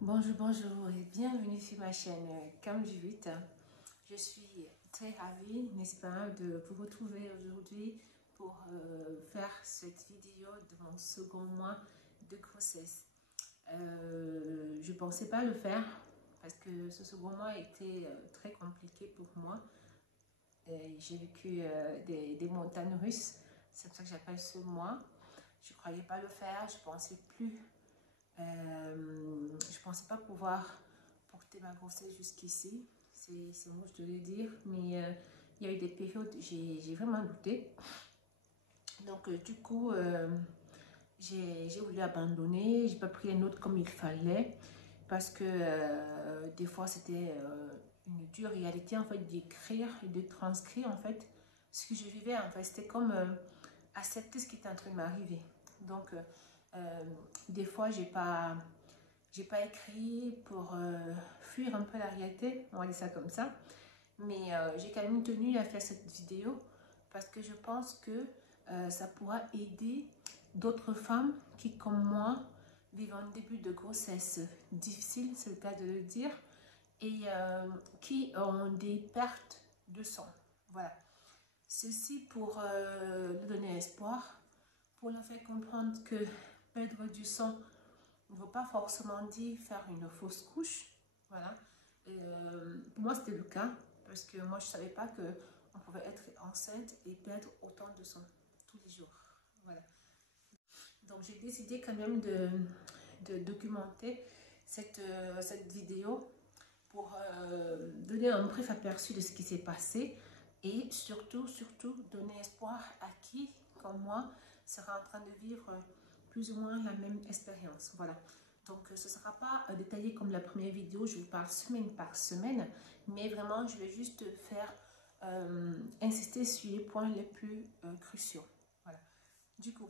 Bonjour et bienvenue sur ma chaîne Cam du 8. Je suis très ravie, n'est-ce pas, de vous retrouver aujourd'hui pour faire cette vidéo de mon second mois de grossesse. Je ne pensais pas le faire parce que ce second mois était très compliqué pour moi. J'ai vécu des montagnes russes, c'est pour ça que j'appelle ce mois. Je ne croyais pas le faire, je pensais plus. Je pensais pas pouvoir porter ma grossesse jusqu'ici, c'est moche de le dire, mais il y a eu des périodes où j'ai vraiment douté. Donc du coup, j'ai voulu abandonner, j'ai pas pris les notes comme il fallait, parce que des fois c'était une dure réalité en fait d'écrire et de transcrire en fait ce que je vivais. En fait, c'était comme accepter ce qui était en train de m'arriver. Donc des fois j'ai pas écrit pour fuir un peu la réalité, on va dire ça comme ça. Mais j'ai quand même tenu à faire cette vidéo parce que je pense que ça pourra aider d'autres femmes qui, comme moi, vivent un début de grossesse difficile, c'est le cas de le dire, et qui ont des pertes de sang. Voilà. Ceci pour leur donner espoir, pour leur faire comprendre que perdre du sang ne veut pas forcément dire faire une fausse couche. Voilà. Pour moi, c'était le cas parce que moi, je ne savais pas qu'on pouvait être enceinte et perdre autant de sang tous les jours. Voilà. Donc, j'ai décidé quand même de documenter cette vidéo pour donner un bref aperçu de ce qui s'est passé et surtout donner espoir à qui, comme moi, sera en train de vivre plus ou moins la même expérience. Voilà. Donc, ce ne sera pas détaillé comme la première vidéo, je vous parle semaine par semaine, mais vraiment, je vais juste faire insister sur les points les plus cruciaux. Voilà. Du coup,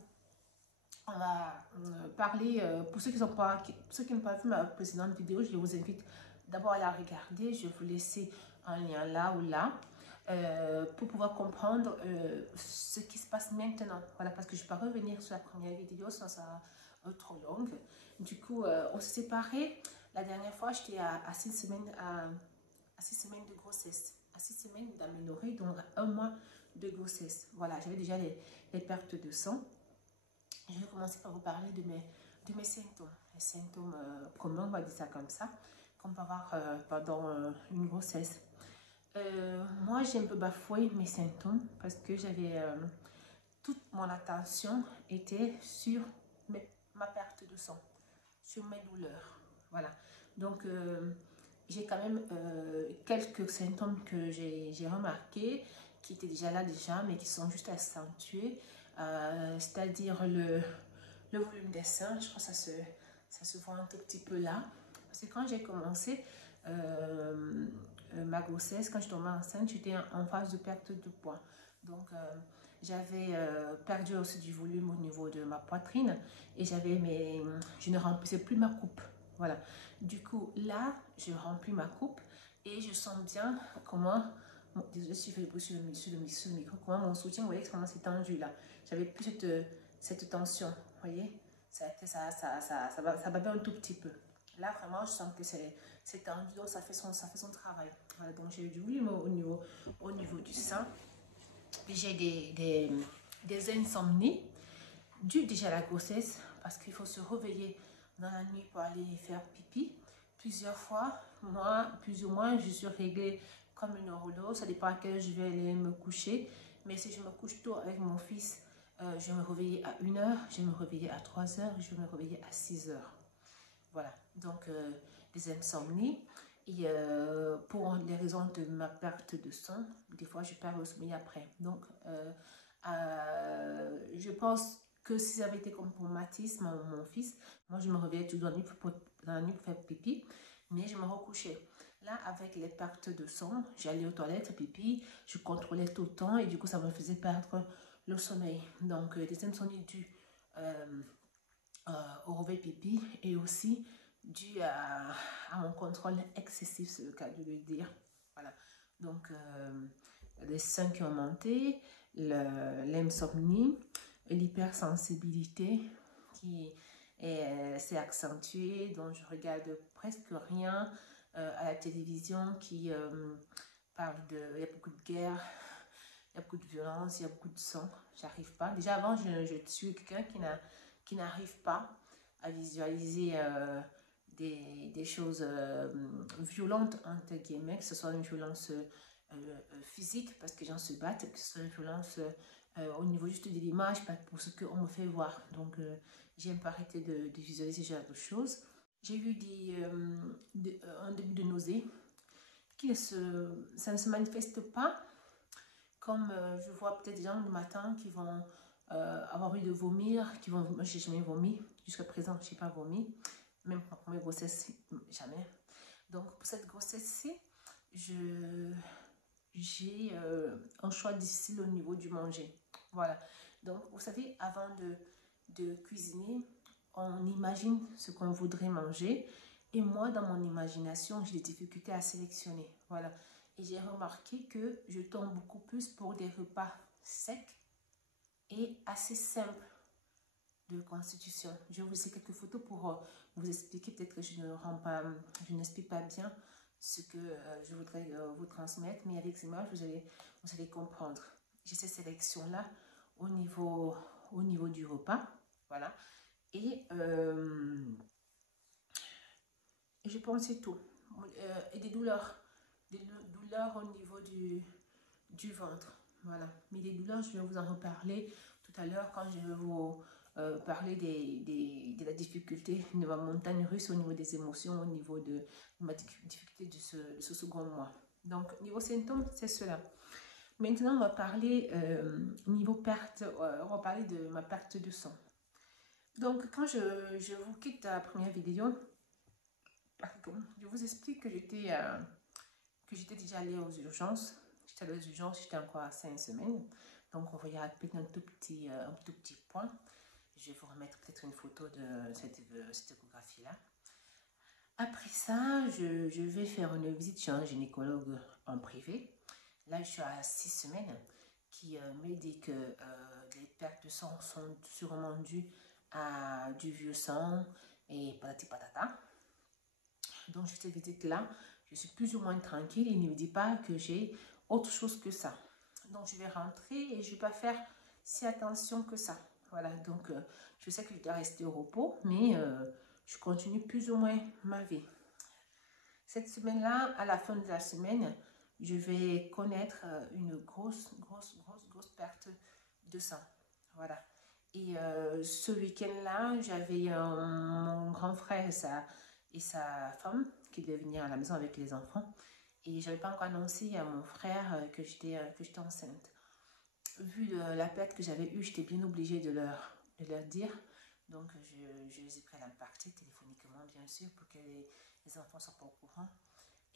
on va parler, pour ceux qui n'ont pas vu ma précédente vidéo, je vous invite d'abord à la regarder. Je vais vous laisser un lien là ou là pour pouvoir comprendre ce qui se passe maintenant. Voilà, parce que je ne vais pas revenir sur la première vidéo, sinon ça va être trop longue. Du coup, on s'est séparés. La dernière fois, j'étais à 6 semaines, à 6 semaines de grossesse, à 6 semaines d'aménorrhée, donc à 1 mois de grossesse. Voilà, j'avais déjà les pertes de sang. Je vais commencer par vous parler de mes symptômes. Les symptômes communs, on va dire ça comme ça, qu'on peut avoir pendant une grossesse. Moi, j'ai un peu bafoué mes symptômes parce que j'avais toute mon attention était sur ma perte de sang, sur mes douleurs. Voilà. Donc, j'ai quand même quelques symptômes que j'ai remarqués, qui étaient déjà là déjà, mais qui sont juste accentués. C'est-à-dire le volume des seins, je crois que ça se voit un tout petit peu là. Parce que quand j'ai commencé ma grossesse, quand je tombais enceinte, j'étais en phase de perte de poids. Donc, j'avais perdu aussi du volume au niveau de ma poitrine et je ne remplissais plus ma coupe. Voilà. Du coup, là, je remplis ma coupe et je sens bien comment, désolé si je fais le bruit sur le micro, comment mon soutien, vous voyez comment c'est tendu là. J'avais plus cette tension, vous voyez. Ça va bien un tout petit peu. Là, vraiment, je sens que c'est tendu, donc ça fait son travail. Voilà, donc j'ai du volume au niveau du sein. J'ai des insomnies dues déjà à la grossesse parce qu'il faut se réveiller dans la nuit pour aller faire pipi plusieurs fois. Moi, plus ou moins, je suis réglée comme une horloge. Ça dépend à quelle heure je vais aller me coucher. Mais si je me couche tôt avec mon fils, je vais me réveiller à 1h, je vais me réveiller à 3h, je vais me réveiller à 6h. Voilà, donc des insomnies. Et pour les raisons de ma perte de sang, des fois je perds le sommeil après. Donc, je pense que si ça avait été comme pour Mathis, mon fils, moi je me réveillais toute la nuit pour faire pipi, mais je me recouchais. Là, avec les pertes de sang, j'allais aux toilettes, pipi, je contrôlais tout le temps et du coup ça me faisait perdre le sommeil. Donc, des insomnies dues au réveil pipi et aussi dû à mon contrôle excessif, c'est le cas de le dire. Voilà. Donc, les seins qui ont monté, l'insomnie, l'hypersensibilité et c'est accentué, donc je regarde presque rien à la télévision qui parle de... Il y a beaucoup de guerre, il y a beaucoup de violence, il y a beaucoup de sang. J'arrive pas. Déjà avant, je suis quelqu'un qui n'arrive pas à visualiser des choses violentes, entre guillemets, que ce soit une violence physique, parce que les gens se battent, que ce soit une violence au niveau juste de l'image, pour ce qu'on me fait voir. Donc, j'aime pas arrêter de visualiser ce genre de choses. J'ai eu un début de nausée ça ne se manifeste pas comme je vois peut-être des gens le matin qui vont avoir envie de vomir, moi j'ai jamais vomi, jusqu'à présent je n'ai pas vomi, même pour ma première grossesse, jamais. Donc pour cette grossesse-ci, j'ai un choix difficile au niveau du manger. Voilà. Donc vous savez, avant de cuisiner, on imagine ce qu'on voudrait manger. Et moi, dans mon imagination, j'ai des difficultés à sélectionner. Voilà. Et j'ai remarqué que je tombe beaucoup plus pour des repas secs et assez simples de constitution. Je vais vous laisser quelques photos pour vous expliquer. Peut-être que je n'explique pas bien ce que je voudrais vous transmettre. Mais avec ces images, vous allez comprendre. J'ai cette sélection-là au niveau du repas. Voilà. Et je pense que c'est tout. Et des douleurs au niveau du ventre. Voilà. Mais les douleurs, je vais vous en reparler tout à l'heure quand je vais vous parler de la difficulté de ma montagne russe au niveau des émotions, au niveau de ma difficulté de ce second mois. Donc, niveau symptômes, c'est cela. Maintenant, on va parler niveau perte, on va parler de ma perte de sang. Donc, quand je vous quitte la première vidéo, je vous explique que j'étais déjà allée aux urgences. J'étais allée aux urgences, j'étais encore à 5 semaines. Donc, on va y répéter un tout petit point. Je vais vous remettre peut-être une photo de cette échographie-là. Après ça, je vais faire une visite chez un gynécologue en privé. Là, je suis à 6 semaines, qui me dit que les pertes de sang sont sûrement dues à du vieux sang et patati patata. Donc, je fais cette visite-là, je suis plus ou moins tranquille. Il ne me dit pas que j'ai autre chose que ça. Donc, je vais rentrer et je ne vais pas faire si attention que ça. Voilà, donc je sais que je dois rester au repos, mais je continue plus ou moins ma vie. Cette semaine-là, à la fin de la semaine, je vais connaître une grosse perte de sang. Voilà. Et ce week-end-là, j'avais mon grand frère et sa femme qui devaient venir à la maison avec les enfants. Et je n'avais pas encore annoncé à mon frère que j'étais enceinte. Vu la perte que j'avais eue, j'étais bien obligée de leur dire. Donc, je les ai pris à l'imparti téléphoniquement, bien sûr, pour que les enfants ne soient pas au courant.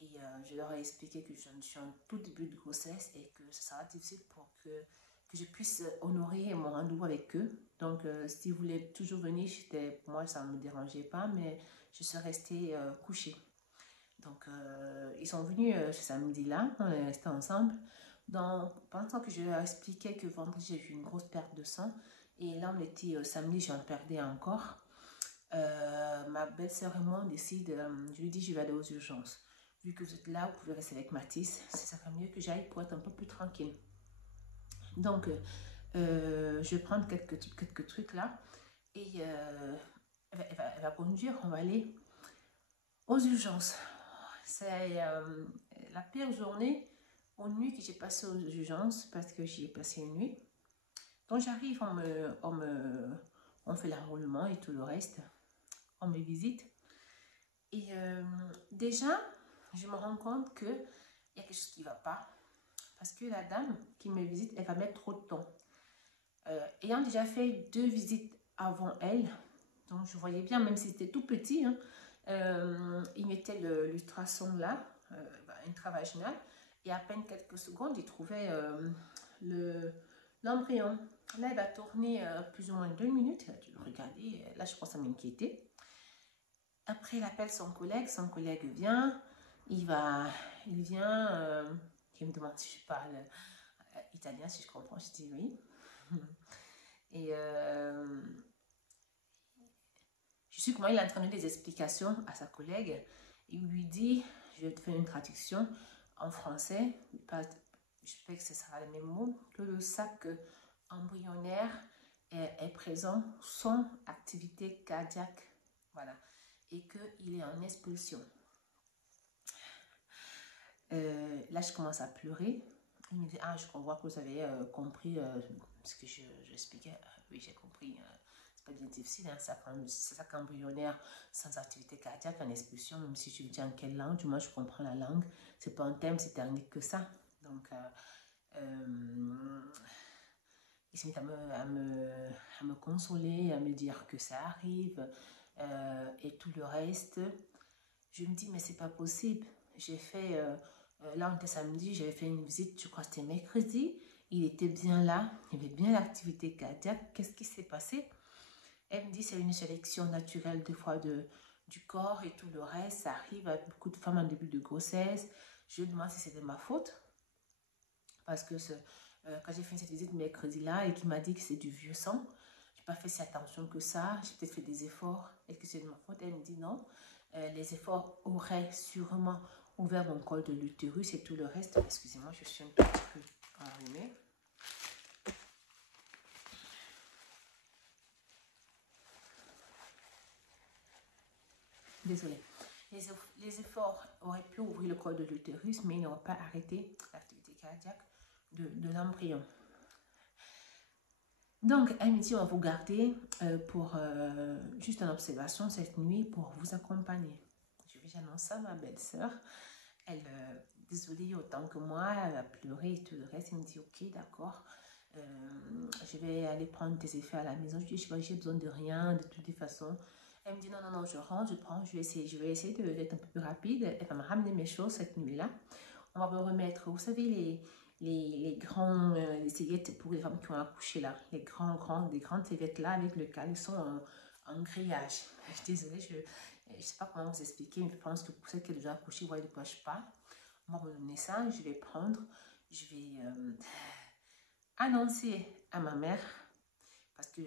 Et je leur ai expliqué que je suis en tout début de grossesse et que ce sera difficile pour que je puisse honorer mon rendez-vous avec eux. Donc, si vous voulez toujours venir, pour moi, ça ne me dérangeait pas, mais je suis restée couchée. Donc, ils sont venus ce samedi-là, on est restés ensemble. Pendant que je leur expliquais que vendredi, j'ai eu une grosse perte de sang, et là, on était samedi, j'en perdais encore. Ma belle-sœur et moi, on décide, je lui dis, je vais aller aux urgences. Vu que vous êtes là, vous pouvez rester avec Mathis, ça serait mieux que j'aille pour être un peu plus tranquille. Donc, je vais prendre quelques trucs là, et elle va conduire, on va aller aux urgences. C'est la pire journée aux nuits que j'ai passée aux urgences parce que j'y ai passé une nuit. Quand j'arrive, on fait l'enrôlement et tout le reste. On me visite. Et déjà, je me rends compte qu'il y a quelque chose qui ne va pas. Parce que la dame qui me visite, elle va mettre trop de temps. Ayant déjà fait 2 visites avant elle, donc je voyais bien, même si c'était tout petit, hein, il mettait l'ultrason là, intravaginal, et à peine quelques secondes, il trouvait l'embryon. Là, il va tourner plus ou moins 2 minutes, il a dû le regarder, là je pense à m'inquiéter. Après, il appelle son collègue vient, il vient, il me demande si je parle italien, si je comprends, je dis oui. Et suis comment il est en train de donner des explications à sa collègue. Il lui dit, je vais te faire une traduction en français, j'espère que ce sera le même mot, que le sac embryonnaire est présent sans activité cardiaque, voilà, et qu'il est en expulsion. Là, je commence à pleurer. Il me dit, ah, je comprends que vous avez compris ce que j'expliquais. Oui, j'ai compris. C'est pas bien difficile, hein, c'est sac embryonnaire sans activité cardiaque en expulsion, même si tu me dis en quelle langue, du moins je comprends la langue. C'est pas un thème si technique que ça. Donc, il s'est mis à me consoler, à me dire que ça arrive et tout le reste. Je me dis, mais c'est pas possible. J'ai fait, là on était samedi, j'avais fait une visite, je crois que c'était mercredi. Il était bien là, il avait bien l'activité cardiaque. Qu'est-ce qui s'est passé? Elle me dit, c'est une sélection naturelle des fois du corps et tout le reste. Ça arrive à beaucoup de femmes en début de grossesse. Je lui demande si c'est de ma faute. Parce que quand j'ai fait cette visite mercredi-là et qu'il m'a dit que c'est du vieux sang, je n'ai pas fait si attention que ça. J'ai peut-être fait des efforts. Est-ce que c'est de ma faute? Elle me dit non. Les efforts auraient sûrement ouvert mon col de l'utérus et tout le reste. Excusez-moi, je suis un petit peu enrhumée. Désolée. Les efforts auraient pu ouvrir le col de l'utérus, mais ils n'ont pas arrêté l'activité cardiaque de l'embryon. Donc, elle me dit, on va vous garder pour juste une observation cette nuit pour vous accompagner. J'annonce ça à ma belle-sœur. Elle, désolée autant que moi, elle a pleuré et tout le reste. Elle me dit, ok, d'accord. Je vais aller prendre des effets à la maison. Je dis, j'ai besoin de rien, de toutes les façons. Elle me dit, non, non, non, je rentre, je vais essayer d'être un peu plus rapide. Elle va me ramener mes choses cette nuit-là. On va me remettre, vous savez, les grands les serviettes pour les femmes qui ont accouché là. Les grandes serviettes là avec le caleçon en grillage. Je suis désolée, je ne sais pas comment vous expliquer, mais je pense que pour celles qui ont déjà accouché, vous voyez de quoi je parle. On va me donner ça, je vais prendre, je vais annoncer à ma mère. Parce que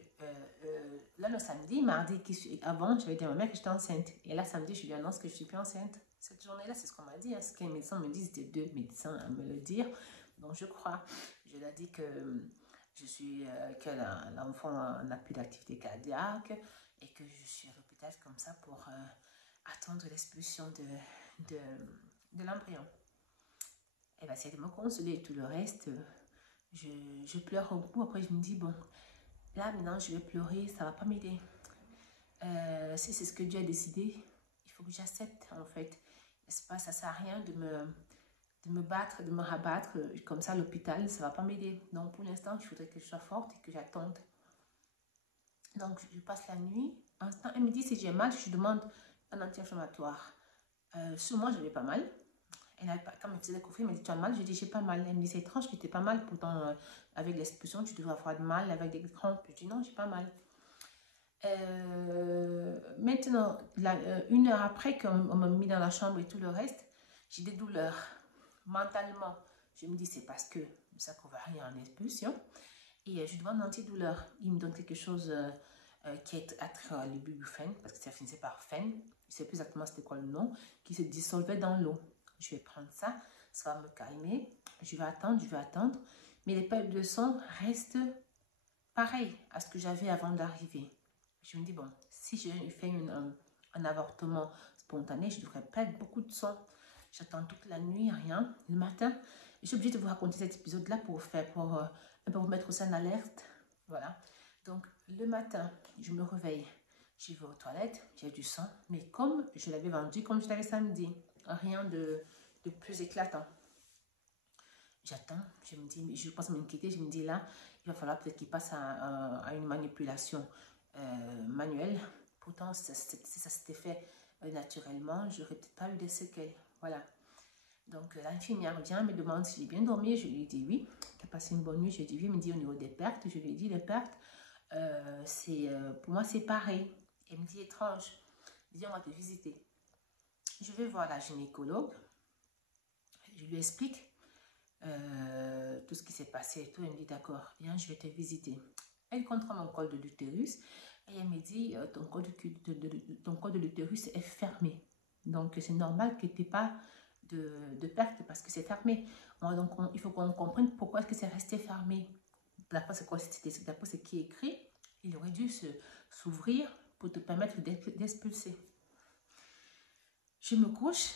là, le samedi, mardi, avant, j'avais dit à ma mère que j'étais enceinte. Et là, samedi, je lui annonce que je suis plus enceinte. Cette journée-là, c'est ce qu'on m'a dit. Hein. Ce que les médecins me disent, c'était 2 médecins à me le dire. Donc, je crois. Je leur ai dit que que l'enfant n'a plus d'activité cardiaque et que je suis à l'hôpital comme ça pour attendre l'expulsion de l'embryon. Elle va essayer de me consoler et tout le reste. Je pleure un coup. Après, je me dis, bon, là, maintenant, je vais pleurer, ça ne va pas m'aider. Si c'est ce que Dieu a décidé, il faut que j'accepte, en fait. N'est-ce pas, ça ne sert à rien de me battre, de me rabattre comme ça à l'hôpital, ça ne va pas m'aider. Donc, pour l'instant, il faudrait que je sois forte et que j'attende. Donc, je passe la nuit. Instant, elle me dit, si j'ai mal, je demande un anti-inflammatoire. Sur moi, je n'avais pas mal. Quand elle me faisait découvrir, elle me dit, tu as mal? Je dis, j'ai pas mal. Elle me dit, c'est étrange que tu n'aies pas mal. Pourtant, avec l'expulsion, tu devrais avoir de mal avec des crampes. Je dis, non, j'ai pas mal. Maintenant, une heure après qu'on m'a mis dans la chambre et tout le reste, j'ai des douleurs. Mentalement, je me dis, c'est parce que ça ne va rien en expulsion. Et je demande un antidouleur. Il me donne quelque chose qui est à l'ibuprofène, parce que ça finissait par fen. Je ne sais plus exactement c'était quoi le nom, qui se dissolvait dans l'eau. Je vais prendre ça, ça va me calmer. Je vais attendre. Mais les périodes de sang restent pareilles à ce que j'avais avant d'arriver. Je me dis, bon, si je fais un avortement spontané, je devrais perdre beaucoup de sang. J'attends toute la nuit, rien. Le matin, je suis obligée de vous raconter cet épisode-là pour vous mettre aussi en alerte. Voilà. Donc, le matin, je me réveille. Je vais aux toilettes, j'ai du sang. Mais comme je l'avais vendu, comme je l'avais samedi, rien de plus éclatant. J'attends, je me dis, je pense m'inquiéter, je me dis là, il va falloir peut-être qu'il passe à une manipulation manuelle. Pourtant, si ça s'était fait naturellement, j'aurais peut-être pas eu de séquelles. Voilà. Donc, l'infirmière vient, me demande si j'ai bien dormi. Je lui dis oui. Tu as passé une bonne nuit? Je lui dis oui. Elle me dit au niveau des pertes. Je lui dis les pertes, pour moi, c'est pareil. Elle me dit étrange. Je dis on va te visiter. Je vais voir la gynécologue. Je lui explique tout ce qui s'est passé et tout. Elle me dit d'accord, viens, je vais te visiter. Elle contrôle mon col de l'utérus. Et elle me dit, ton col de l'utérus est fermé. Donc, c'est normal que tu n'aies pas de perte parce que c'est fermé. Donc, il faut qu'on comprenne pourquoi est-ce que c'est resté fermé. D'après ce qui est écrit, il aurait dû s'ouvrir pour te permettre d'expulser. Je me couche,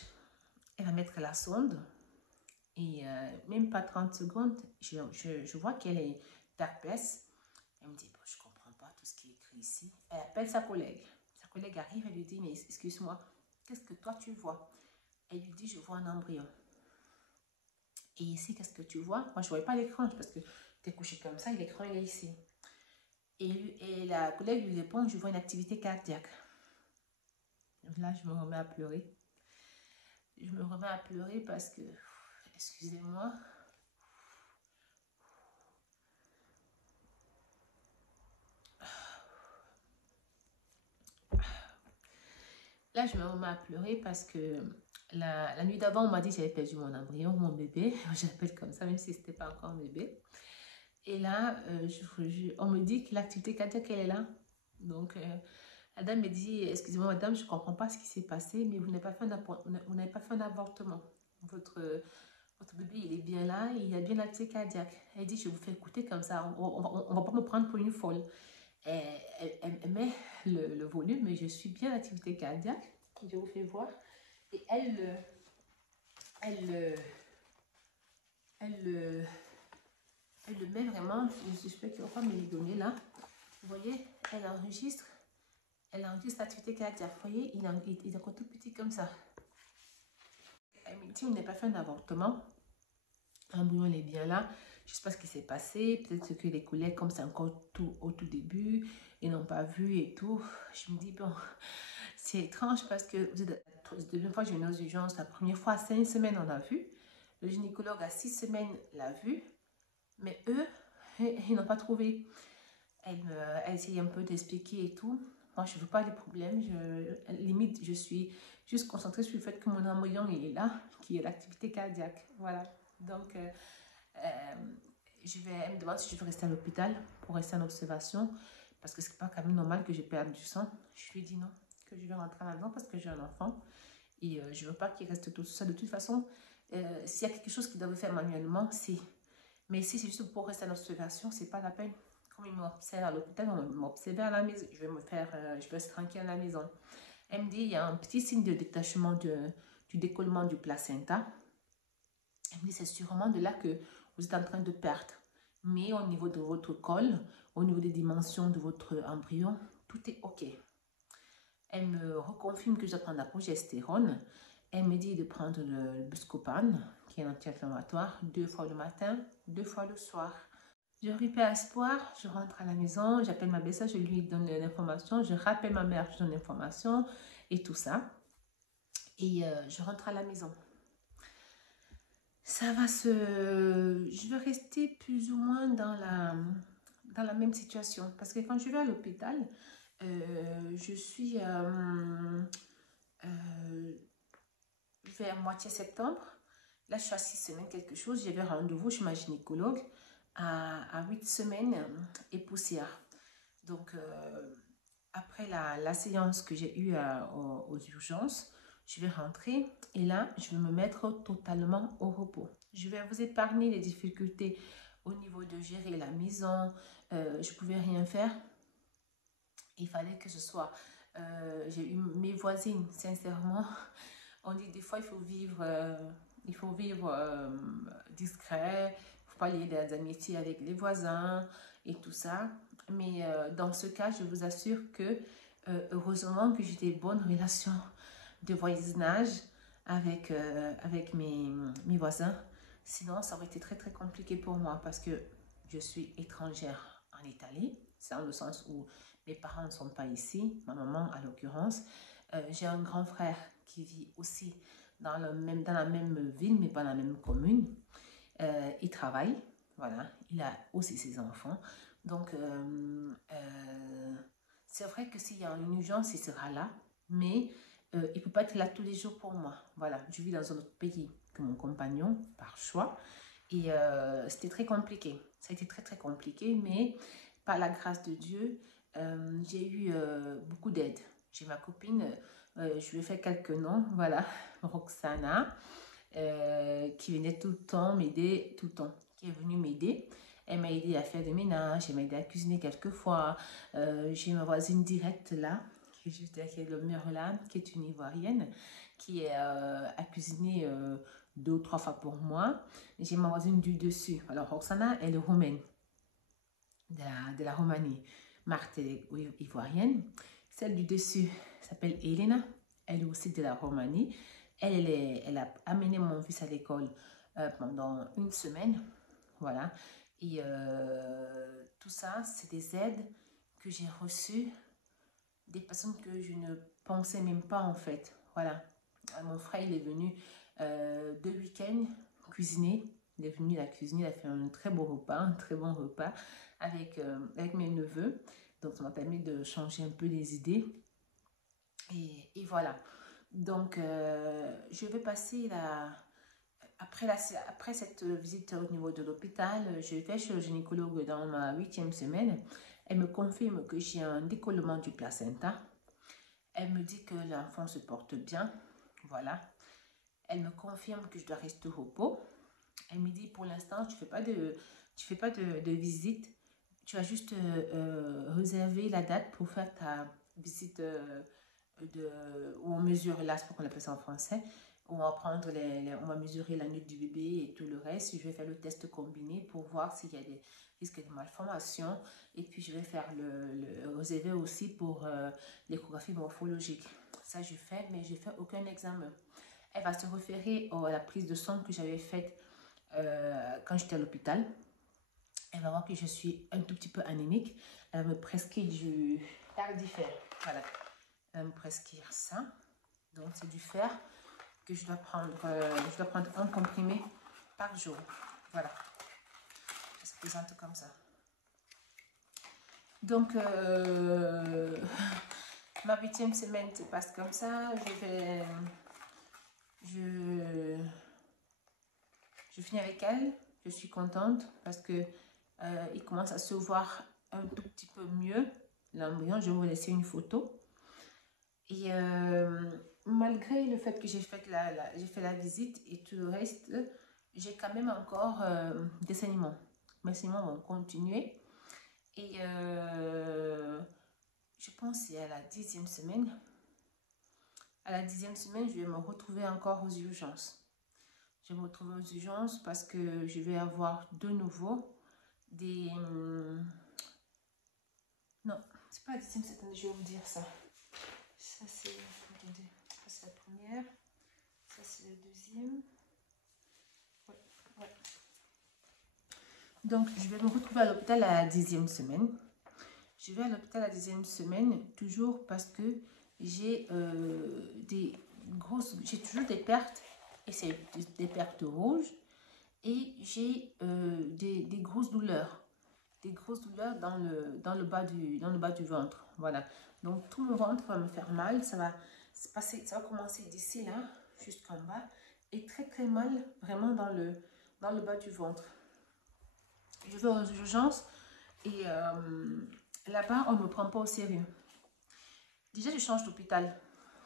elle va mettre la sonde et même pas 30 secondes, je vois qu'elle est perplexe. Elle me dit, bon, je ne comprends pas tout ce qui est écrit ici. Elle appelle sa collègue. Sa collègue arrive, elle lui dit, mais excuse-moi, qu'est-ce que toi tu vois? Elle lui dit, je vois un embryon. Et ici, qu'est-ce que tu vois? Moi, je ne voyais pas l'écran parce que tu es couché comme ça et l'écran, il est ici. Et la collègue lui répond, je vois une activité cardiaque. Là, je me remets à pleurer. Je me remets à pleurer parce que, excusez-moi, là, je me remets à pleurer parce que la nuit d'avant, on m'a dit que j'avais perdu mon embryon, mon bébé. J'appelle comme ça, même si ce n'était pas encore un bébé. Et là, on me dit que l'activité cardiaque, elle est là. Donc, la dame me dit, excusez-moi madame, je ne comprends pas ce qui s'est passé, mais vous n'avez pas fait un avortement. Votre bébé, il est bien là, il a bien l'activité cardiaque. Elle dit, je vous fais écouter comme ça, on ne va pas me prendre pour une folle. Elle met le volume, mais je suis bien l'activité cardiaque. Je vous fais voir. Et elle le met vraiment, je suspecte qu'il ne va pas me les donner là. Vous voyez, elle enregistre l'activité cardiaque. Vous voyez, il est encore tout petit comme ça. Elle me dit, on n'a pas fait un avortement. L'embryon, il est bien là. Je ne sais pas ce qui s'est passé. Peut-être que les collègues, comme c'est encore au tout début, ils n'ont pas vu et tout. Je me dis, bon, c'est étrange parce que la deuxième fois, j'ai venu aux urgences. La première fois, à 5 semaines, on a vu. Le gynécologue, à 6 semaines, l'a vu. Mais eux, ils n'ont pas trouvé. Elle essaye un peu d'expliquer et tout. Moi, je ne veux pas les problèmes. Limite, je suis juste concentrée sur le fait que mon embryon, il est là, qui est l'activité cardiaque. Voilà. Donc, elle me demande si je veux rester à l'hôpital pour rester en observation. Parce que c'est pas quand même normal que je perde du sang. Je lui dis non, que je vais rentrer à la maison parce que j'ai un enfant. Et je ne veux pas qu'il reste tout ça. De toute façon, s'il y a quelque chose qu'il doit faire manuellement, c'est... Mais si c'est juste pour rester en observation, c'est pas la peine. Comme ils m'observent à l'hôpital, on m'observe à la maison. Je vais être tranquille à la maison. Elle me dit, il y a un petit signe de détachement du décollement du placenta. Elle me dit, c'est sûrement de là que vous êtes en train de perdre. Mais au niveau de votre col, au niveau des dimensions de votre embryon, tout est OK. Elle me reconfirme que je dois prendre la progestérone. Elle me dit de prendre le Buscopan, qui est un anti-inflammatoire, 2 fois le matin, 2 fois le soir. Je récupère espoir, je rentre à la maison, j'appelle ma belle-sœur, je lui donne l'information, je rappelle ma mère, je donne l'information et tout ça. Et je rentre à la maison. Ça va je vais rester plus ou moins dans la même situation. Parce que quand je vais à l'hôpital, je suis vers moitié septembre. Là, je suis à 6 semaines quelque chose. J'avais rendez-vous chez ma gynécologue à 8 semaines et poussière. Donc, après la séance que j'ai eue aux urgences, je vais rentrer et là, je vais me mettre totalement au repos. Je vais vous épargner les difficultés au niveau de gérer la maison. Je ne pouvais rien faire. Il fallait que ce soit... j'ai eu mes voisines, sincèrement. On dit des fois, il faut vivre discret. Il ne faut pas lier des amitiés avec les voisins et tout ça. Mais dans ce cas, je vous assure que heureusement que j'ai des bonnes relations de voisinage avec mes voisins. Sinon, ça aurait été très très compliqué pour moi parce que je suis étrangère en Italie. C'est dans le sens où mes parents ne sont pas ici, ma maman à l'occurrence. J'ai un grand frère qui vit aussi dans la même ville, mais pas dans la même commune. Il travaille, voilà, il a aussi ses enfants. Donc, c'est vrai que s'il y a une urgence, il sera là, mais il ne peut pas être là tous les jours pour moi. Voilà, je vis dans un autre pays que mon compagnon, par choix, et c'était très compliqué. Ça a été très, très compliqué, mais par la grâce de Dieu, j'ai eu beaucoup d'aide. J'ai ma copine, je lui ai fait quelques noms, voilà, Roxana, qui venait tout le temps m'aider, tout le temps, qui est venue m'aider. Elle m'a aidé à faire des ménages, elle m'a aidé à cuisiner quelques fois. J'ai ma voisine directe là, qui est juste derrière le mur là, qui est une Ivoirienne, qui est à cuisiner 2 ou 3 fois pour moi. J'ai ma voisine du dessus. Alors, Roxana, elle est roumaine, de la Roumanie. Marthe, elle est ivoirienne. Celle du dessus s'appelle Elena. Elle est aussi de la Roumanie. Elle a amené mon fils à l'école pendant une semaine. Voilà. Et tout ça, c'est des aides que j'ai reçues des personnes que je ne pensais même pas en fait. Voilà. Mon frère, il est venu 2 week-ends cuisiner. Il est venu la cuisiner, il a fait un très beau repas, un très bon repas avec mes neveux. Donc, ça m'a permis de changer un peu les idées. Et voilà. Donc, je vais passer après cette visite au niveau de l'hôpital, je vais chez le gynécologue dans ma 8e semaine. Elle me confirme que j'ai un décollement du placenta. Elle me dit que l'enfant se porte bien. Voilà. Elle me confirme que je dois rester au repos. Elle me dit pour l'instant, tu fais pas de visite. Tu vas juste réserver la date pour faire ta visite où on mesure l'as, pour qu'on appelle ça en français. On va prendre on va mesurer la nuque du bébé et tout le reste. Je vais faire le test combiné pour voir s'il y a des risques de malformation. Et puis je vais faire le réserver aussi pour l'échographie morphologique. Ça je fais, mais je fais aucun examen. Elle va se référer à la prise de sang que j'avais faite quand j'étais à l'hôpital. Elle va voir que je suis un tout petit peu anémique. Elle va me prescrire du Cardifert. Voilà. Elle va me prescrire ça. Donc c'est du fer que je dois prendre un comprimé par jour. Voilà. Ça se présente comme ça. Donc ma 8e semaine se passe comme ça. Je finis avec elle. Je suis contente parce que il commence à se voir un tout petit peu mieux l'embryon. Je vais vous laisser une photo. Et malgré le fait que j'ai fait la visite et tout le reste, j'ai quand même encore des saignements. Mes saignements vont continuer. Et je pense que c'est à la 10e semaine. À la 10e semaine, je vais me retrouver encore aux urgences. Je vais me retrouver aux urgences parce que je vais avoir de nouveau des... Non, c'est pas la 10e semaine, je vais vous dire ça. Ça c'est... Attendez, ça c'est la première. Ça c'est la deuxième. Ouais. Donc, je vais me retrouver à l'hôpital à la 10e semaine. Je vais à l'hôpital à la 10e semaine, toujours parce que j'ai j'ai toujours des pertes, et c'est des pertes rouges, et j'ai des grosses douleurs. Des grosses douleurs dans le bas du ventre. Voilà. Donc, tout mon ventre va me faire mal. Ça va commencer d'ici là, jusqu'en bas, et très très mal, vraiment dans le bas du ventre. Je vais aux urgences et là-bas, on ne me prend pas au sérieux. Déjà, je change d'hôpital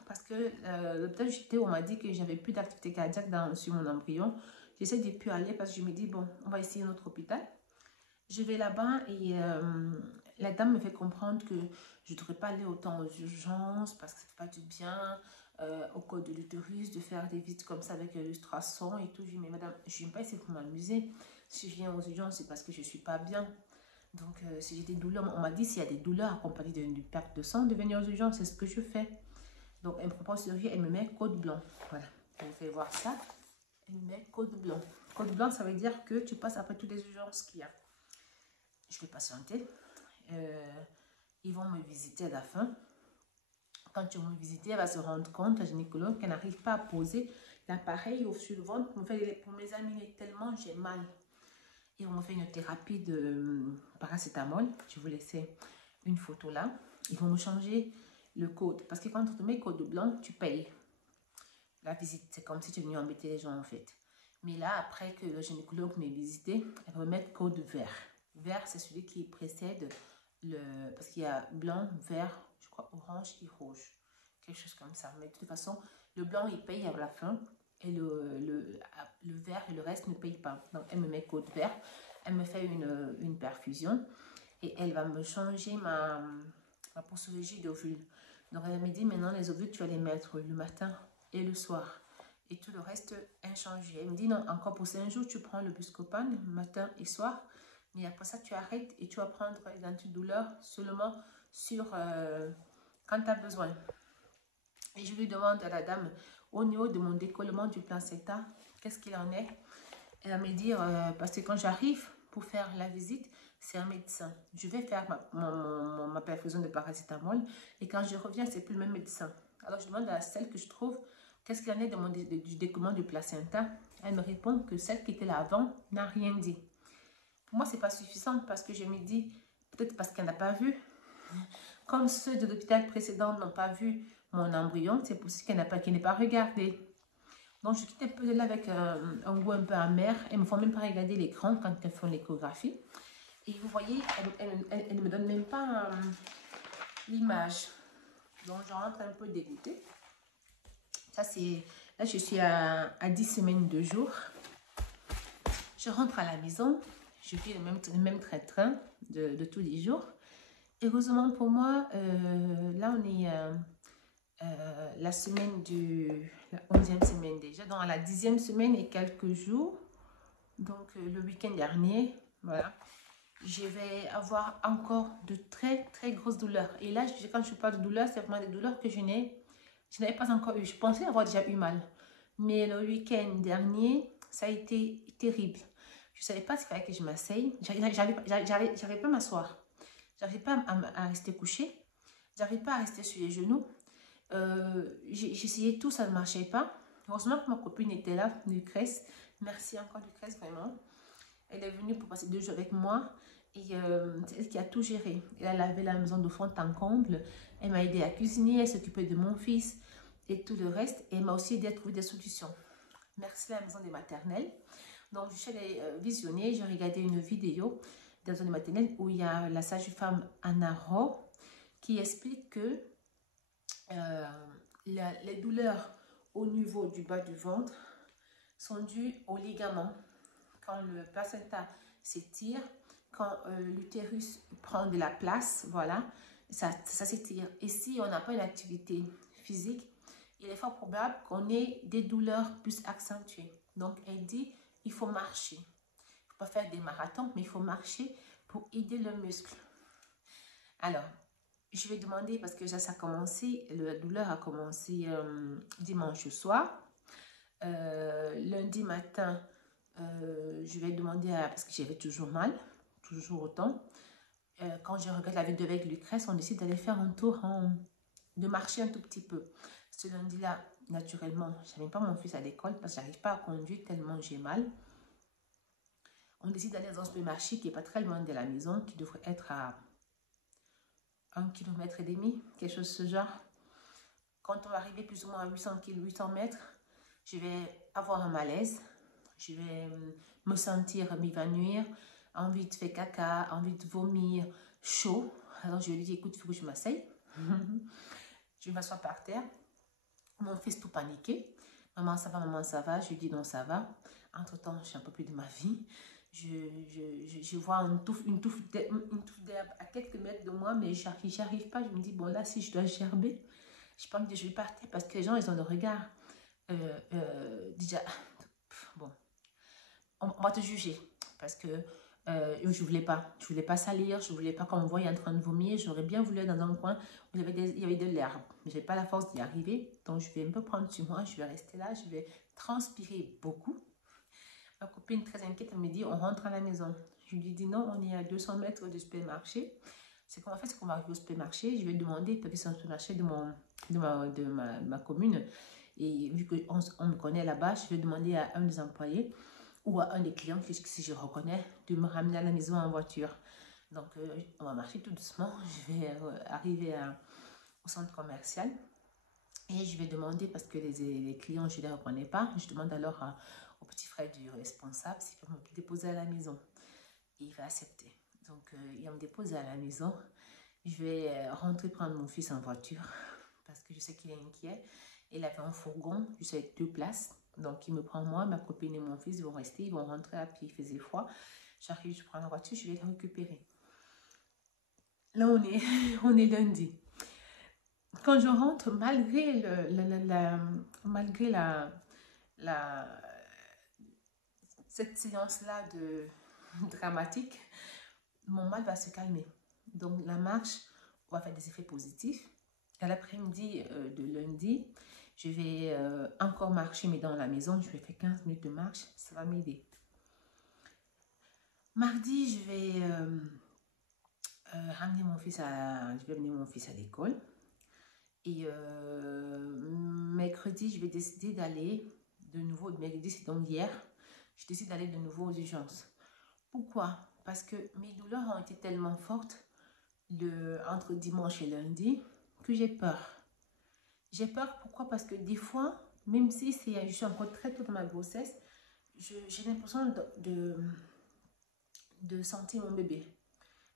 parce que l'hôpital où j'étais, on m'a dit que j'avais plus d'activité cardiaque sur mon embryon. J'essaie de ne plus aller parce que je me dis, bon, on va essayer un autre hôpital. Je vais là-bas et la dame me fait comprendre que je ne devrais pas aller autant aux urgences parce que ça ne fait pas du bien au col de l'utérus de faire des visites comme ça avec l'ultrason et tout. Je dis, mais madame, je ne viens pas ici pour m'amuser. Si je viens aux urgences, c'est parce que je ne suis pas bien. Donc, si j'ai des douleurs, on m'a dit s'il y a des douleurs accompagnées d'une perte de sang, de venir aux urgences, c'est ce que je fais. Donc, elle me propose sérieux, elle me met code blanc. Voilà, elle me fait voir ça. Elle me met code blanc. Code blanc, ça veut dire que tu passes après toutes les urgences qu'il y a. Je vais patienter. Ils vont me visiter à la fin. Quand ils vont me visiter, elle va se rendre compte, la gynécologue, qu'elle n'arrive pas à poser l'appareil sur le ventre pour m'examiner tellement j'ai mal. Ils vont me faire une thérapie de paracétamol. Je vais vous laisser une photo là. Ils vont me changer le code. Parce que quand tu mets code blanc, tu payes la visite. C'est comme si tu venais embêter les gens en fait. Mais là, après que le gynécologue m'ait visité, elle va me mettre code vert. Vert, c'est celui qui précède parce qu'il y a blanc, vert, je crois orange et rouge. Quelque chose comme ça. Mais de toute façon, le blanc, il paye à la fin. Et le vert et le reste ne paye pas. Donc, elle me met code vert. Elle me fait une perfusion. Et elle va me changer ma posologie d'ovules. Donc, elle me dit, maintenant, les ovules, tu vas les mettre le matin et le soir. Et tout le reste, inchangé. Elle me dit, non, encore pour 5 jours, tu prends le Buscopan, matin et soir. Mais après ça, tu arrêtes et tu vas prendre les antidouleurs seulement sur quand tu as besoin. Et je lui demande à la dame, au niveau de mon décollement du placenta, qu'est-ce qu'il en est? Elle va me dire, parce que quand j'arrive pour faire la visite, c'est un médecin. Je vais faire ma perfusion de paracétamol et quand je reviens, c'est plus le même médecin. Alors je demande à celle que je trouve, qu'est-ce qu'il en est du décollement du placenta? Elle me répond que celle qui était là avant n'a rien dit. Pour moi, c'est pas suffisant parce que je me dis, peut-être parce qu'elle n'a pas vu. Comme ceux de l'hôpital précédent n'ont pas vu mon embryon, c'est possible qu'elle n'ait pas regardé. Donc, je quitte un peu de là avec un goût un peu amer. Elles ne me font même pas regarder l'écran quand elles font l'échographie. Et vous voyez, elles ne me donnent même pas l'image. Donc, je rentre un peu dégoûtée. Ça, c'est... Là, je suis à 10 semaines de jours. Je rentre à la maison. Je vis le même train de tous les jours. Heureusement pour moi, là, on est... la semaine la 11e semaine déjà, donc à la 10e semaine et quelques jours, donc le week-end dernier, voilà, je vais avoir encore de très très grosses douleurs. Et là, quand je parle de douleurs, c'est vraiment des douleurs que je n'avais pas encore eu. Je pensais avoir déjà eu mal, mais le week-end dernier, ça a été terrible. Je ne savais pas s'il fallait que je m'asseye. J'arrivais pas à m'asseoir. J'arrivais pas à rester couchée. J'arrivais pas à rester sur les genoux. J'essayais tout, ça ne marchait pas. Heureusement que ma copine était là, Lucrèce. Merci encore Lucrèce, vraiment. Elle est venue pour passer 2 jours avec moi. Et c'est elle qui a tout géré. Elle a lavé la maison de fond en comble. Elle m'a aidé à cuisiner, elle s'occupait de mon fils et tout le reste. Et elle m'a aussi aidé à trouver des solutions. Merci la maison des maternelles. Donc je suis allée visionner, j'ai regardé une vidéo dans la maison des maternelles où il y a la sage-femme Anna Ro qui explique que les douleurs au niveau du bas du ventre sont dues aux ligaments. Quand le placenta s'étire, quand l'utérus prend de la place, voilà, ça s'étire. Et si on n'a pas une activité physique, il est fort probable qu'on ait des douleurs plus accentuées. Donc, elle dit, il faut marcher. Il ne faut pas faire des marathons, mais il faut marcher pour aider le muscle. Alors, je vais demander, parce que ça a commencé, la douleur a commencé dimanche soir. Lundi matin, je vais demander, parce que j'avais toujours mal, toujours autant. Quand je regarde la vidéo avec Lucrèce, on décide d'aller faire un tour, de marcher un tout petit peu. Ce lundi-là, naturellement, je n'amène pas mon fils à l'école parce que je n'arrive pas à conduire tellement j'ai mal. On décide d'aller dans un supermarché qui n'est pas très loin de la maison, qui devrait être à 1,5 km, quelque chose de ce genre. Quand on va arriver plus ou moins à 800 mètres, je vais avoir un malaise. Je vais me sentir m'évanouir, envie de faire caca, envie de vomir, chaud. Alors je lui dis, écoute, il faut que je m'asseye. Je m'assois par terre. Mon fils tout paniqué. Maman, ça va, maman, ça va. Je lui dis, non, ça va. Entre-temps, je suis un peu plus de ma vie. Je vois une touffe d'herbe à quelques mètres de moi, mais j'arrive pas. Je me dis, bon, là, si je dois gerber, je pense que je vais partir parce que les gens, ils ont le regard. Déjà, bon, on va te juger parce que je voulais pas salir, je voulais pas qu'on me voie en train de vomir. J'aurais bien voulu être dans un coin où il y avait de l'herbe, mais j'ai pas la force d'y arriver, donc je vais un peu prendre sur moi, je vais rester là, je vais transpirer beaucoup. Ma copine très inquiète, elle me dit on rentre à la maison. Je lui dis non, on est à 200 mètres du supermarché. C'est qu'on va faire, c'est qu'on va arriver au supermarché, je vais demander, parce que c'est un supermarché de ma commune, et vu qu'on me connaît là-bas, je vais demander à un des employés ou à un des clients, si je reconnais, de me ramener à la maison en voiture. Donc, on va marcher tout doucement. Je vais arriver au centre commercial et je vais demander, parce que les clients, je ne les reconnais pas, je demande alors au petit frère du responsable s'il peut me déposer à la maison. Et il va accepter. Donc, il va me déposer à la maison. Je vais rentrer prendre mon fils en voiture parce que je sais qu'il est inquiet. Il avait un fourgon, je sais, 2 places. Donc, il me prend moi, ma copine et mon fils vont rester. Ils vont rentrer à pied, il faisait froid. J'arrive, je prends la voiture, je vais le récupérer. Là, on est lundi. Quand je rentre, malgré cette séance-là de dramatique, mon mal va se calmer. Donc, la marche va faire des effets positifs. À l'après-midi de lundi, je vais encore marcher, mais dans la maison, je vais faire 15 minutes de marche. Ça va m'aider. Mardi, je vais amener mon fils à l'école. Et mercredi, je vais décider d'aller de nouveau. Mercredi, c'est donc hier. Je décide d'aller de nouveau aux urgences. Pourquoi? Parce que mes douleurs ont été tellement fortes entre dimanche et lundi que j'ai peur. J'ai peur, pourquoi? Parce que des fois, même si je suis encore très tôt dans ma grossesse, j'ai l'impression de sentir mon bébé.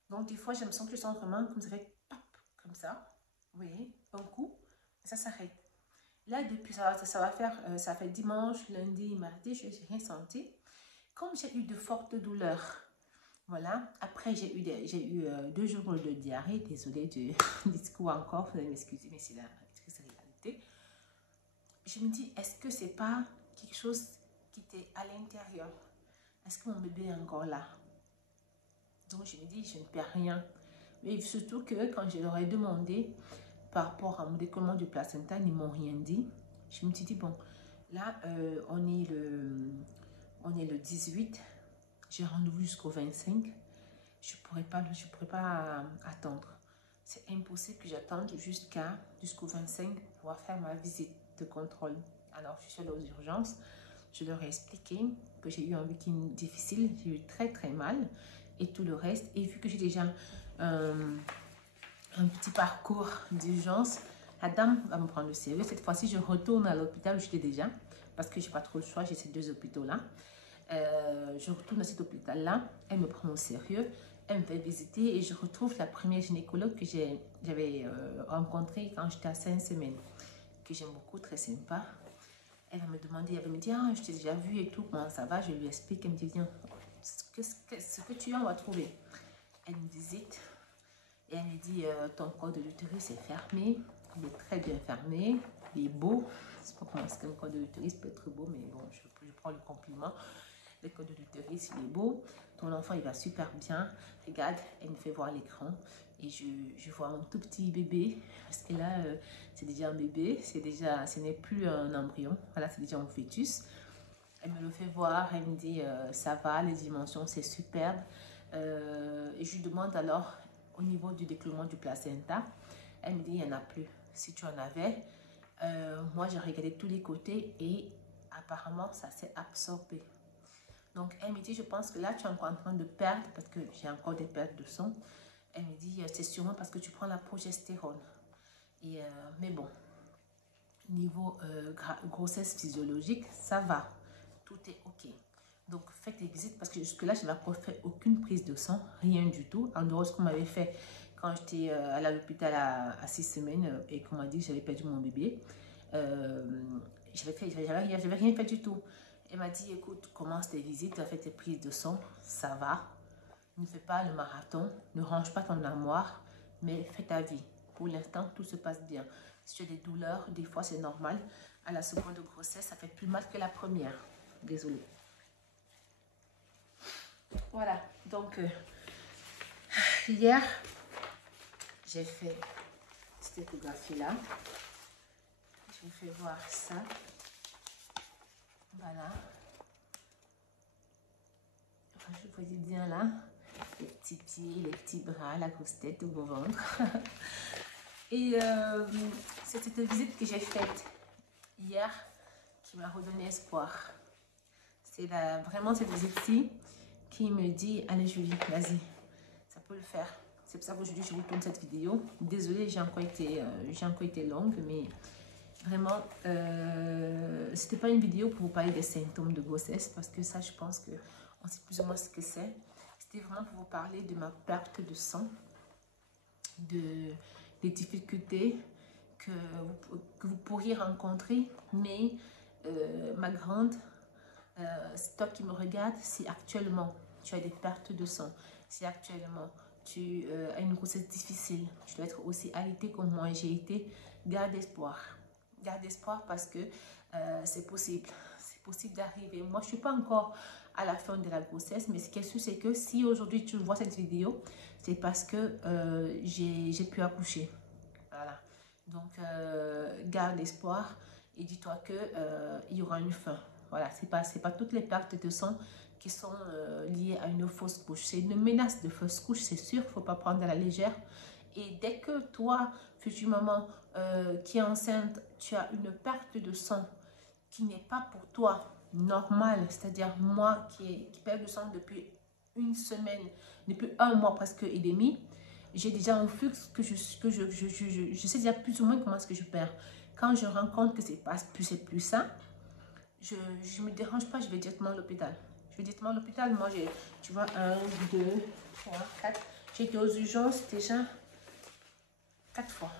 Donc, des fois, je me sens que je sens vraiment comme ça fait pop, comme ça. Vous voyez, un coup, ça s'arrête. Là, depuis, ça va faire, ça fait dimanche, lundi, mardi, je n'ai rien senti. Comme j'ai eu de fortes douleurs, voilà. Après, j'ai eu 2 jours de diarrhée. Désolée du discours encore, vous allez m'excuser, mais c'est la réalité. Je me dis, est-ce que c'est pas quelque chose qui était à l'intérieur? Est-ce que mon bébé est encore là? Donc, je me dis, je ne perds rien. Mais surtout que quand je leur ai demandé par rapport à mon décollement du placenta, ils ne m'ont rien dit. Je me suis dit, bon, là, on est le 18. J'ai rendez-vous jusqu'au 25. Je ne pourrais pas attendre. C'est impossible que j'attende jusqu'au 25 pour pouvoir faire ma visite de contrôle. Alors, je suis allée aux urgences. Je leur ai expliqué que j'ai eu un week-end difficile. J'ai eu très, très mal et tout le reste. Et vu que j'ai déjà un petit parcours d'urgence, la dame va me prendre au sérieux. Cette fois-ci, je retourne à l'hôpital où j'étais déjà parce que je n'ai pas trop le choix. J'ai ces 2 hôpitaux-là. Je retourne à cet hôpital-là. Elle me prend au sérieux. Elle me fait visiter et je retrouve la première gynécologue que j'avais rencontrée quand j'étais à 5 semaines, que j'aime beaucoup, très sympa. Elle va me demander, elle va me dire, ah, je t'ai déjà vu et tout, comment ça va? Je lui explique, elle me dit, viens, ce que tu as, on va trouver. Elle me visite et elle me dit, ton col de l'utérus est fermé, il est très bien fermé, il est beau. Je ne sais pas comment est-ce qu'un col de l'utérus peut être beau, mais bon, je prends le compliment. Le col de l'utérus, il est beau. Ton enfant, il va super bien. Regarde, elle me fait voir l'écran. Et je vois mon tout petit bébé. Parce que là, c'est déjà un bébé. Ce n'est plus un embryon. Voilà, c'est déjà un fœtus. Elle me le fait voir. Elle me dit, ça va, les dimensions, c'est superbe. Et je lui demande alors, au niveau du décollement du placenta, elle me dit, il n'y en a plus. Si tu en avais, moi, j'ai regardé tous les côtés et apparemment, ça s'est absorbé. Donc, elle me dit, je pense que là, tu es encore en train de perdre, parce que j'ai encore des pertes de sang. Elle me dit, c'est sûrement parce que tu prends la progestérone. Et, mais bon, niveau grossesse physiologique, ça va. Tout est OK. Donc, faites les visites, parce que jusque-là, je n'avais encore fait aucune prise de sang, rien du tout. En dehors de ce qu'on m'avait fait quand j'étais à l'hôpital à 6 semaines et qu'on m'a dit que j'avais perdu mon bébé. J'avais rien fait du tout. Elle m'a dit, écoute, commence tes visites, tu as fait tes prises de sang, ça va. Ne fais pas le marathon, ne range pas ton armoire, mais fais ta vie. Pour l'instant, tout se passe bien. Si tu as des douleurs, des fois c'est normal. À la seconde grossesse, ça fait plus mal que la première. Désolée. Voilà, donc hier, j'ai fait cette échographie-là. Je vous fais voir ça. Voilà. Enfin, je vous voyez bien là. Les petits pieds, les petits bras, la grosse tête, le gros ventre. Et c'est cette visite que j'ai faite hier qui m'a redonné espoir. C'est vraiment cette visite-ci qui me dit, allez Julie, vas-y, ça peut le faire. C'est pour ça qu'aujourd'hui je vous tourne cette vidéo. Désolée, j'ai encore été longue, mais vraiment, c'était pas une vidéo pour vous parler des symptômes de grossesse, parce que ça, je pense qu'on sait plus ou moins ce que c'est. C'était vraiment pour vous parler de ma perte de sang. des difficultés que vous pourriez rencontrer, mais ma grande, c'est toi qui me regardes, si actuellement tu as des pertes de sang, si actuellement tu as une grossesse difficile, tu dois être aussi alité comme moi j'ai été, garde espoir. Garde espoir parce que c'est possible d'arriver. Moi, je ne suis pas encore à la fin de la grossesse, mais ce qui est sûr, c'est que si aujourd'hui tu vois cette vidéo, c'est parce que j'ai pu accoucher. Voilà. Donc, garde espoir et dis-toi qu'il y aura une fin. Voilà, c'est pas toutes les pertes de sang qui sont liées à une fausse couche. C'est une menace de fausse couche, c'est sûr, il ne faut pas prendre à la légère. Et dès que toi, future maman qui est enceinte, tu as une perte de sang qui n'est pas pour toi normal, c'est-à-dire moi qui perds du sang depuis une semaine, depuis un mois presque et demi, j'ai déjà un flux que je sais déjà plus ou moins comment est-ce que je perds. Quand je rencontre que c'est plus ça, je ne me dérange pas, je vais directement à l'hôpital. Je vais directement à l'hôpital. Moi, tu vois, 1, 2, 3, 4. J'ai été aux urgences déjà 4 fois.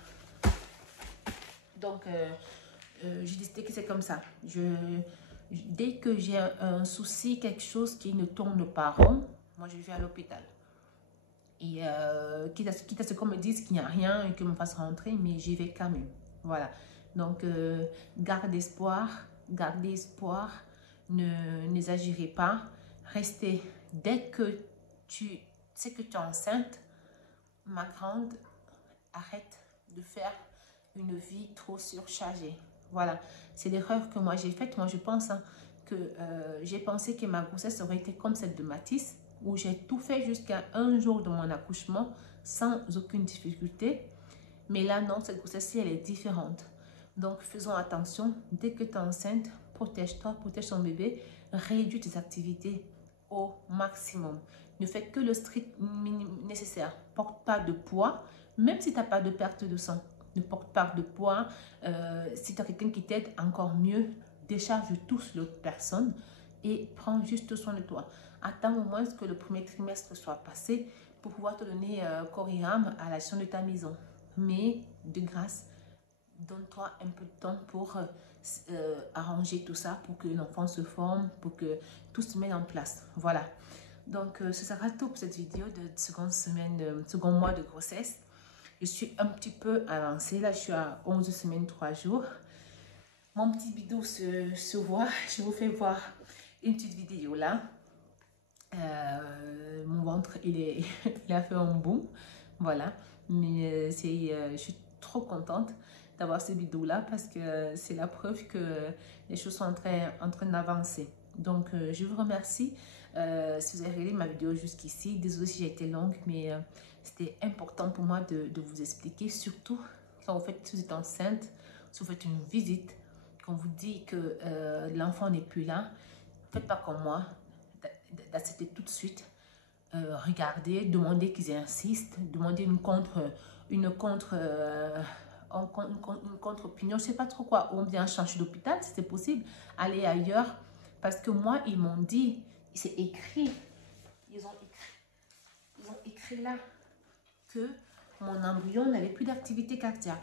Donc, j'ai décidé que c'est comme ça. Dès que j'ai un souci, quelque chose qui ne tourne pas rond, moi je vais à l'hôpital. Et quitte à ce qu'on me dise qu'il n'y a rien et qu'on me fasse rentrer, mais j'y vais quand même. Voilà. Donc, gardez espoir, n'exagérez pas. Restez, dès que tu sais que tu es enceinte, ma grande, arrête de faire une vie trop surchargée. Voilà, c'est l'erreur que moi j'ai faite. Moi je pense que j'ai pensé que ma grossesse aurait été comme celle de Mathis, où j'ai tout fait jusqu'à un jour de mon accouchement sans aucune difficulté. Mais là non, cette grossesse-ci elle est différente. Donc faisons attention, dès que tu es enceinte, protège-toi, protège ton bébé, réduis tes activités au maximum. Ne fais que le strict nécessaire. Porte pas de poids, même si tu n'as pas de perte de sang. Ne porte pas de poids. Si tu as quelqu'un qui t'aide, encore mieux. Décharge tous l'autre personne et prends juste soin de toi. Attends au moins que le premier trimestre soit passé pour pouvoir te donner corps et âme à la gestion de ta maison. Mais de grâce, donne-toi un peu de temps pour arranger tout ça, pour que l'enfant se forme, pour que tout se mette en place. Voilà. Donc, ce sera tout pour cette vidéo de second mois de grossesse. Je suis un petit peu avancée. Là, je suis à 11 semaines, 3 jours. Mon petit bidou se voit. Je vous fais voir une petite vidéo là. Mon ventre, il a fait un boom. Voilà. Mais je suis trop contente d'avoir ce bidou là parce que c'est la preuve que les choses sont en train d'avancer. Donc, je vous remercie. Si vous avez regardé ma vidéo jusqu'ici, désolée si j'ai été longue, mais c'était important pour moi de vous expliquer, surtout quand vous êtes enceinte, si vous faites une visite, qu'on vous dit que l'enfant n'est plus là, faites pas comme moi, d'accepter tout de suite, regardez, demandez qu'ils insistent, demandez une contre-opinion, je sais pas trop quoi, ou bien changer d'hôpital si c'est possible, aller ailleurs, parce que moi, ils m'ont dit, c'est écrit, ils ont écrit là que mon embryon n'avait plus d'activité cardiaque.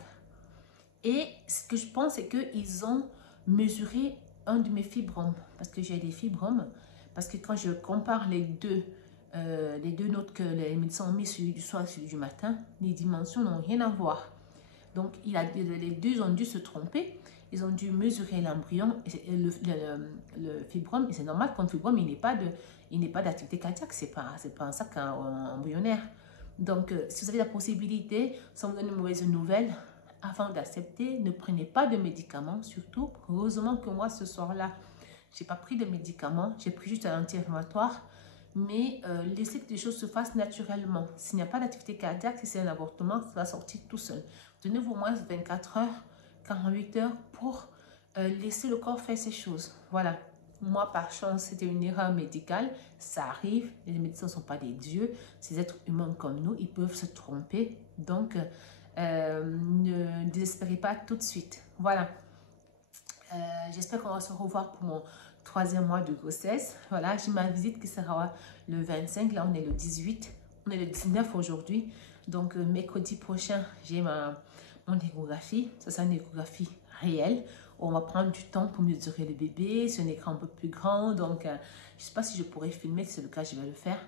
Et ce que je pense, c'est qu'ils ont mesuré un de mes fibromes, parce que j'ai des fibromes, parce que quand je compare les deux notes que les médecins ont mis, celui du soir et celui du matin, les dimensions n'ont rien à voir. Donc, les deux ont dû se tromper. Ils ont dû mesurer l'embryon, le fibrome, et c'est normal qu'un fibrome, il n'est pas d'activité cardiaque, c'est pas un sac embryonnaire. Donc, si vous avez la possibilité, sans vous donner une mauvaise nouvelle, avant d'accepter, ne prenez pas de médicaments, surtout. Heureusement que moi, ce soir-là, je n'ai pas pris de médicaments, j'ai pris juste un anti-inflammatoire, mais laissez que les choses se fassent naturellement. S'il n'y a pas d'activité cardiaque, si c'est un avortement, ça va sortir tout seul. Donnez-vous au moins 24 heures, 48 heures pour laisser le corps faire ses choses. Voilà. Moi, par chance, c'était une erreur médicale. Ça arrive. Les médecins ne sont pas des dieux. Ces êtres humains comme nous, ils peuvent se tromper. Donc, ne désespérez pas tout de suite. Voilà. J'espère qu'on va se revoir pour mon 3e mois de grossesse. Voilà, j'ai ma visite qui sera le 25. Là, on est le 18. On est le 19 aujourd'hui. Donc, mercredi prochain, j'ai mon échographie. Ça, c'est une échographie réelle. On va prendre du temps pour mesurer le bébé. C'est un écran un peu plus grand. Donc, je ne sais pas si je pourrais filmer. Si c'est le cas, je vais le faire.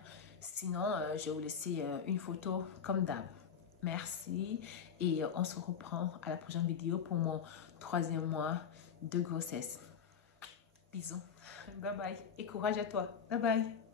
Sinon, je vais vous laisser une photo comme d'hab. Merci. Et on se reprend à la prochaine vidéo pour mon 3e mois de grossesse. Bisous. Bye bye. Et courage à toi. Bye bye.